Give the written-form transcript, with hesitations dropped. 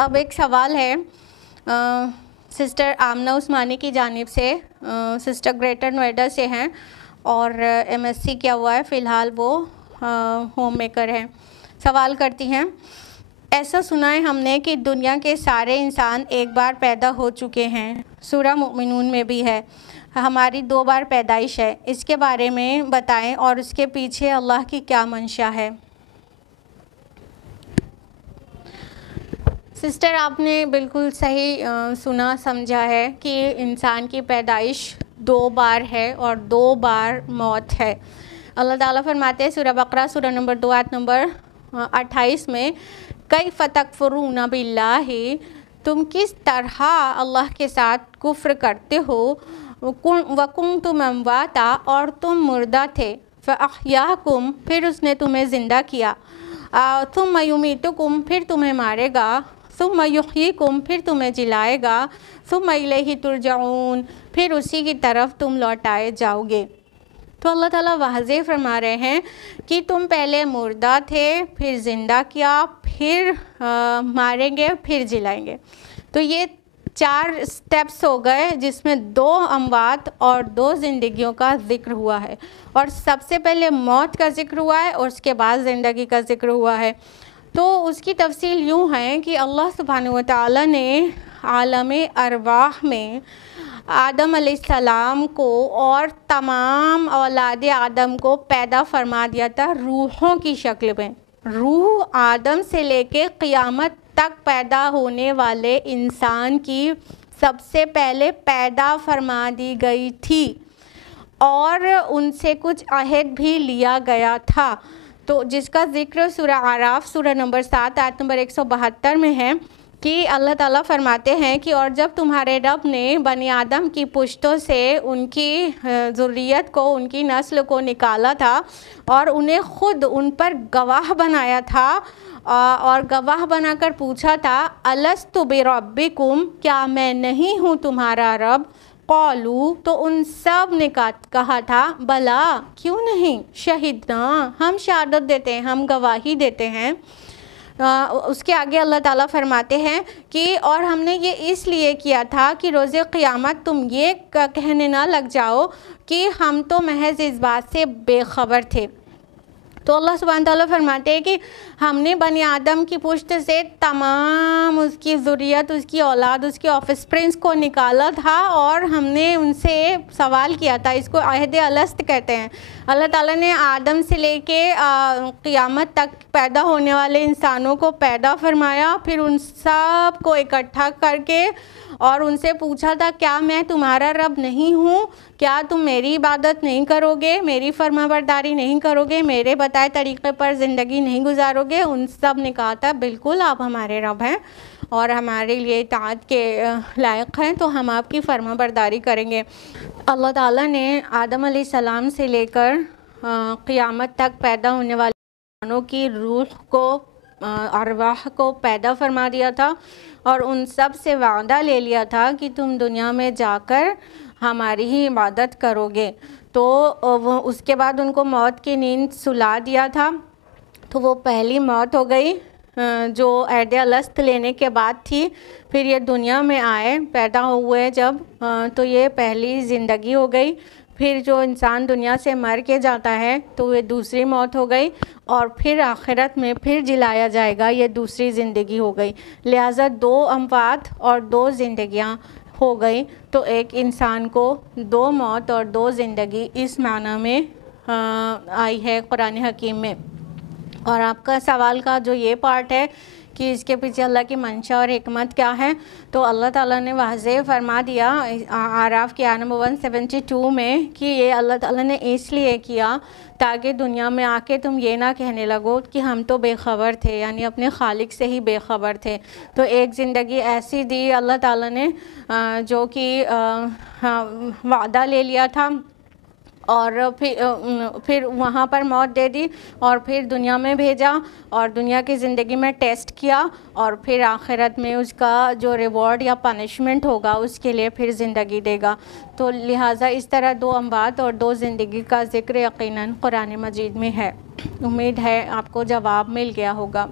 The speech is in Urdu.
اب ایک سوال ہے سسٹر آمنہ عثمانی کی جانب سے، سسٹر گریٹر نوئیڈا سے ہیں اور ایم ایس سی کیا ہوا ہے، فی الحال وہ ہوم میکر ہیں۔ سوال کرتی ہیں، ایسا سنا ہے ہم نے کہ دنیا کے سارے انسان ایک بار پیدا ہو چکے ہیں، سورہ مؤمنون میں بھی ہے، ہماری 2 بار پیدائش ہے، اس کے بارے میں بتائیں اور اس کے پیچھے اللہ کی کیا منشا ہے؟ سسٹر آپ نے بالکل صحیح سنا سمجھا ہے کہ انسان کی پیدائش 2 بار ہے اور 2 بار موت ہے۔ اللہ تعالیٰ فرماتے ہیں سورہ بقرہ سورہ نمبر 2 آیت نمبر 28 میں، کیف تکفرون باللہ، تم کس طرح اللہ کے ساتھ کفر کرتے ہو، وکنتم امواتا، اور تم مردہ تھے، فاحیاکم، پھر اس نے تمہیں زندہ کیا، ثم یمیتکم، پھر تمہیں مارے گا، ثم یحییکم، پھر تمہیں جلائے گا، ثم الیہ ترجعون، پھر اسی کی طرف تم لوٹائے جاؤ گے۔ تو اللہ تعالیٰ واضح فرما رہے ہیں کہ تم پہلے مردہ تھے، پھر زندہ کیا، پھر ماریں گے، پھر جلائیں گے۔ تو یہ 4 سٹیپس ہو گئے جس میں 2 اموات اور 2 زندگیوں کا ذکر ہوا ہے، اور سب سے پہلے موت کا ذکر ہوا ہے اور اس کے بعد زندگی کا ذکر ہوا ہے۔ تو اس کی تفصیل یوں ہے کہ اللہ سبحانہ وتعالیٰ نے عالم ارواح میں آدم علیہ السلام کو اور تمام اولاد آدم کو پیدا فرما دیا تھا روحوں کی شکل میں۔ روح آدم سے لے کے قیامت تک پیدا ہونے والے انسان کی سب سے پہلے پیدا فرما دی گئی تھی اور ان سے کچھ عہد بھی لیا گیا تھا، تو جس کا ذکر سورہ اعراف سورہ نمبر 7 آیت نمبر 172 میں ہے کہ اللہ تعالیٰ فرماتے ہیں کہ اور جب تمہارے رب نے بنی آدم کی پشتوں سے ان کی ذریت کو، ان کی نسل کو نکالا تھا اور انہیں خود ان پر گواہ بنایا تھا اور گواہ بنا کر پوچھا تھا الست بربکم، کیا میں نہیں ہوں تمہارا رب؟ قالو، تو ان سب نے کہا تھا بلا، کیوں نہیں، شہدنا، ہم شہادت دیتے ہیں، ہم گواہی دیتے ہیں۔ اس کے آگے اللہ تعالیٰ فرماتے ہیں کہ اور ہم نے یہ اس لیے کیا تھا کہ روز قیامت تم یہ کہنے نہ لگ جاؤ کہ ہم تو محض اس بات سے بے خبر تھے۔ تو اللہ سبحانہ تعالیٰ فرماتے ہیں کہ ہم نے بنی آدم کی پشت سے تمام اس کی ذریت، اس کی اولاد، اس کے آف اسپرنگس کو نکالا تھا اور ہم نے ان سے سوال کیا تھا، اس کو عہد الست کہتے ہیں۔ اللہ تعالیٰ نے آدم سے لے کے قیامت تک پیدا ہونے والے انسانوں کو پیدا فرمایا، پھر ان سب کو اکٹھا کر کے اور ان سے پوچھا تھا کیا میں تمہارا رب نہیں ہوں؟ کیا تم میری عبادت نہیں کرو گے، میری فرما برداری نہیں کرو گے، میرے بتائے طریقے پر زندگی نہیں گزارو گے؟ ان سب نے کہا تھا بالکل آپ ہمارے رب ہیں اور ہمارے لیے اطاعت کے لائق ہیں، تو ہم آپ کی فرما برداری کریں گے۔ اللہ تعالیٰ نے آدم علیہ السلام سے لے کر قیامت تک پیدا ہونے والے انسانوں کی روح کو، ارواح کو پیدا فرما دیا تھا اور ان سب سے وعدہ لے لیا تھا کہ تم دنیا میں جا کر ہماری ہی عبادت کرو گے۔ تو اس کے بعد ان کو موت کی نیند سلا دیا تھا، تو وہ پہلی موت ہو گئی جو عہد الست لینے کے بعد تھی۔ پھر یہ دنیا میں آئے، پیدا ہوئے جب، تو یہ پہلی زندگی ہو گئی۔ پھر جو انسان دنیا سے مر کے جاتا ہے تو یہ دوسری موت ہو گئی، اور پھر آخرت میں پھر جلایا جائے گا، یہ دوسری زندگی ہو گئی۔ لہٰذا 2 اموات اور 2 زندگیاں ہو گئی، تو ایک انسان کو 2 موت اور 2 زندگی اس معنی میں آئی ہے قرآن حکیم میں۔ اور آپ کا سوال کا جو یہ پارٹ ہے کہ اس کے پیچھے اللہ کی منشا اور حکمت کیا ہے، تو اللہ تعالیٰ نے واضح فرما دیا اعراف کی آیت نمبر 172 میں کہ یہ اللہ تعالیٰ نے اس لیے کیا تاکہ دنیا میں آ کے تم یہ نہ کہنے لگو کہ ہم تو بے خبر تھے، یعنی اپنے خالق سے ہی بے خبر تھے۔ تو ایک زندگی ایسی دی اللہ تعالیٰ نے جو کہ وعدہ لے لیا تھا، اور پھر وہاں پر موت دے دی، اور پھر دنیا میں بھیجا اور دنیا کی زندگی میں ٹیسٹ کیا، اور پھر آخرت میں اس کا جو ریوارڈ یا پنشمنٹ ہوگا اس کے لیے پھر زندگی دے گا۔ تو لہٰذا اس طرح 2 اموات اور 2 زندگی کا ذکر یقیناً قرآن مجید میں ہے۔ امید ہے آپ کو جواب مل گیا ہوگا۔